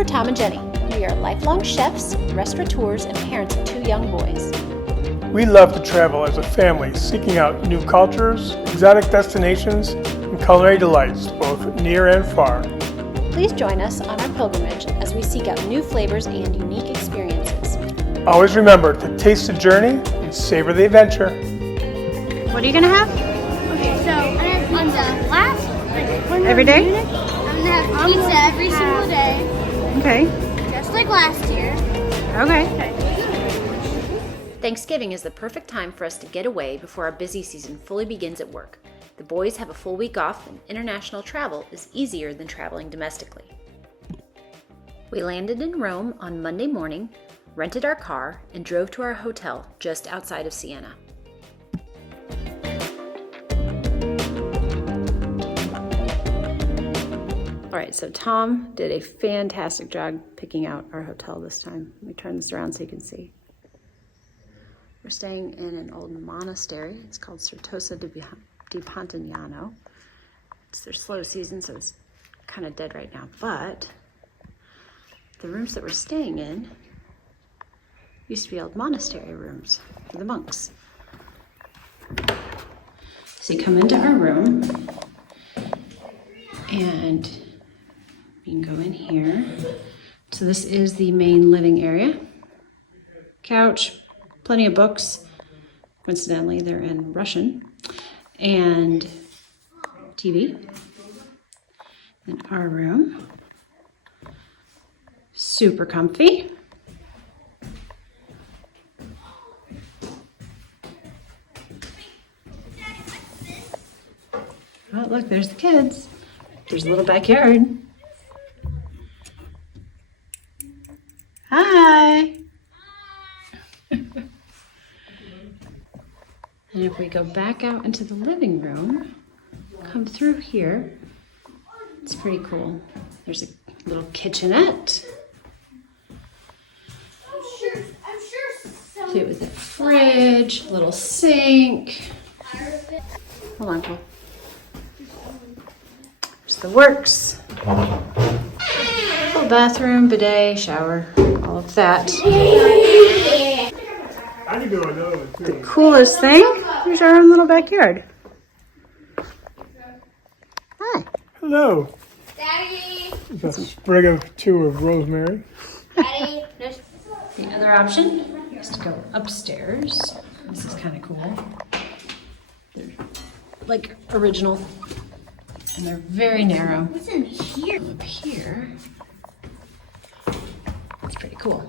We're Tom and Jenny. We are lifelong chefs, restaurateurs, and parents of 2 young boys. We love to travel as a family, seeking out new cultures, exotic destinations, and culinary delights, both near and far. Please join us on our pilgrimage as we seek out new flavors and unique experiences. Always remember to taste the journey and savor the adventure. What are you going to have? Okay, so on the last, Every day? I'm gonna have pizza every single day, Okay. just like last year. Okay. Thanksgiving is the perfect time for us to get away before our busy season fully begins at work. The boys have a full week off, and international travel is easier than traveling domestically. We landed in Rome on Monday morning, rented our car, and drove to our hotel just outside of Siena. All right, so Tom did a fantastic job picking out our hotel this time. Let me turn this around so you can see. We're staying in an old monastery. It's called Certosa di Pantagnano. It's their slow season, so it's kind of dead right now. But the rooms that we're staying in used to be old monastery rooms for the monks. So you come into our room, and you can go in here. So this is the main living area. Couch, plenty of books. Coincidentally, they're in Russian. And TV. In our room. Super comfy. Oh, look, there's the kids. There's a little backyard. Hi. And if we go back out into the living room, come through here, it's pretty cool. There's a little kitchenette. See, with a fridge, little sink. Hold on, Cole. There's the works. Little bathroom, bidet, shower, all of that. The coolest thing, here's our own little backyard. Hi. Hello. Daddy. There's a sprig or 2 of rosemary. Daddy. The other option is to go upstairs. This is kind of cool. They're like original, and they're very narrow. What's in here? Up here, it's pretty cool.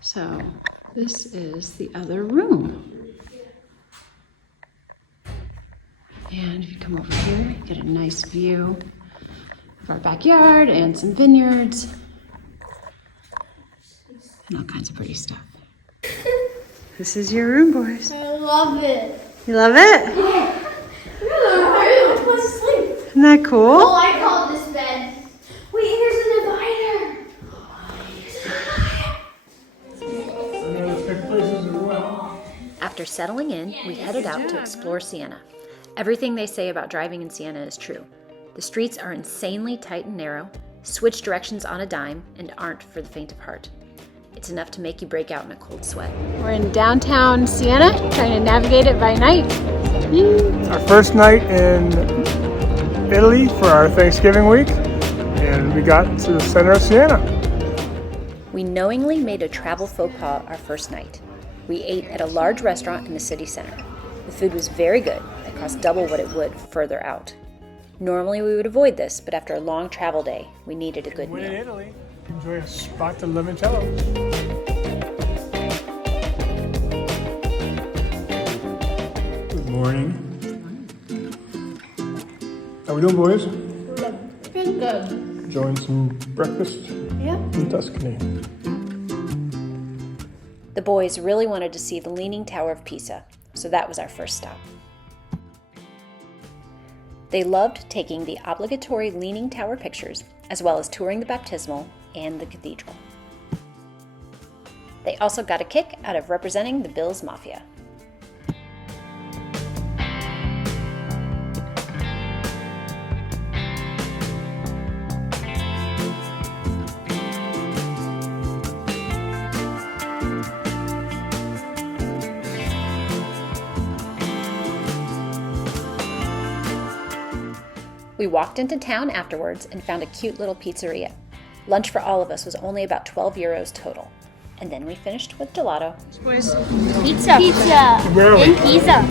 So this is the other room. And if you come over here, you get a nice view of our backyard and some vineyards and all kinds of pretty stuff. This is your room, boys. I love it. You love it? Yeah. I don't want to sleep. Isn't that cool? Oh, I call this bed. Wait, here's a divider. After settling in, we headed out to explore Siena. Everything they say about driving in Siena is true. The streets are insanely tight and narrow, switch directions on a dime, and aren't for the faint of heart. It's enough to make you break out in a cold sweat. We're in downtown Siena, trying to navigate it by night. It's our first night in Italy for our Thanksgiving week, and we got to the center of Siena. We knowingly made a travel faux pas our first night. We ate at a large restaurant in the city center. The food was very good. It cost double what it would further out. Normally we would avoid this, but after a long travel day, we needed a good When in meal. Italy, enjoy a spot of limoncello. Good morning. How we doing, boys? Pretty good. Enjoying some breakfast Yep. in Tuscany. The boys really wanted to see the Leaning Tower of Pisa, so that was our first stop. They loved taking the obligatory Leaning Tower pictures, as well as touring the baptismal and the cathedral. They also got a kick out of representing the Bills Mafia. We walked into town afterwards and found a cute little pizzeria. Lunch for all of us was only about 12 euros total. And then we finished with gelato. Pizza. Pizza. Where are we? In Pisa.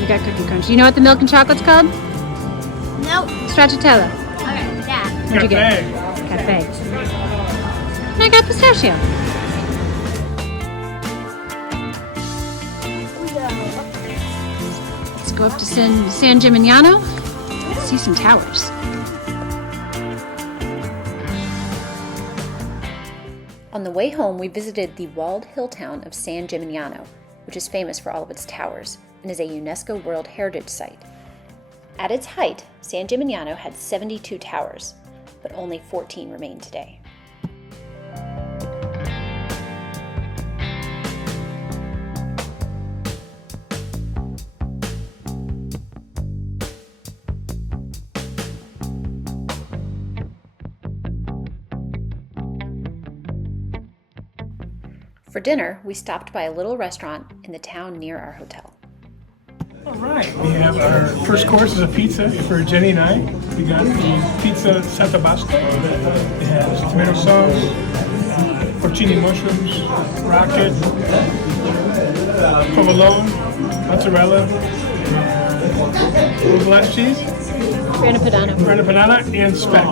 We got cookie crunch. You know what the milk and chocolate's called? Nope. Stracciatella. Okay, yeah. What'd you get? Cafe. And I got pistachio. Let's go up to San Gimignano. See some towers. On the way home, we visited the walled hill town of San Gimignano, which is famous for all of its towers and is a UNESCO World Heritage Site. At its height, San Gimignano had 72 towers, but only 14 remain today. For dinner, we stopped by a little restaurant in the town near our hotel. All right, we have our first course is a pizza for Jenny and I. We got the pizza Santa Basta. It has tomato sauce, porcini mushrooms, rocket, provolone, mozzarella, little glass cheese, Grana Padano. grana padano, and speck.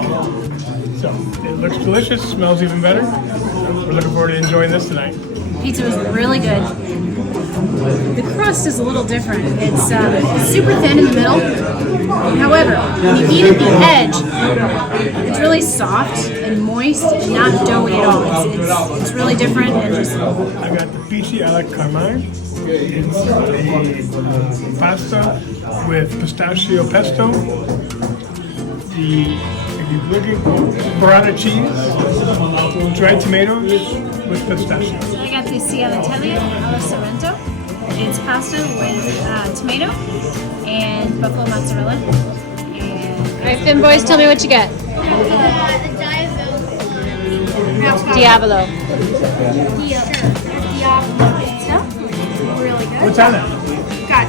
So it looks delicious, smells even better. We're looking forward to enjoying this tonight. Pizza was really good. The crust is a little different. It's super thin in the middle. However, when you eat at the edge, it's really soft and moist and not doughy at all. It's really different and just... I got the pici alla Carmine. It's a pasta with pistachio pesto. If you're looking, burrata cheese, dried tomatoes with pistachio. I got the Cialatelli alla Sorrento. It's pasta with tomato and buffalo mozzarella. All right, Finn boys, tell me what you got. Diavolo. Diavolo pizza. Really good. What's on that? Got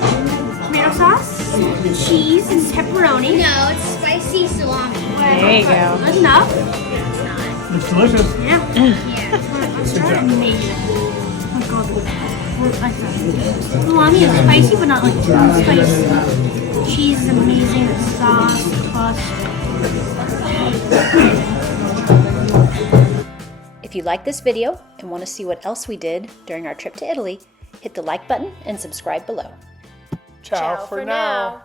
tomato sauce, cheese, and pepperoni. No, it's spicy salami. There you go. Good enough. It's delicious. Yeah. It's amazing. Oh my god. Salami is spicy, but not like too spicy. Cheese is amazing. The sauce, the crust. If you like this video and want to see what else we did during our trip to Italy, hit the like button and subscribe below. Ciao for now.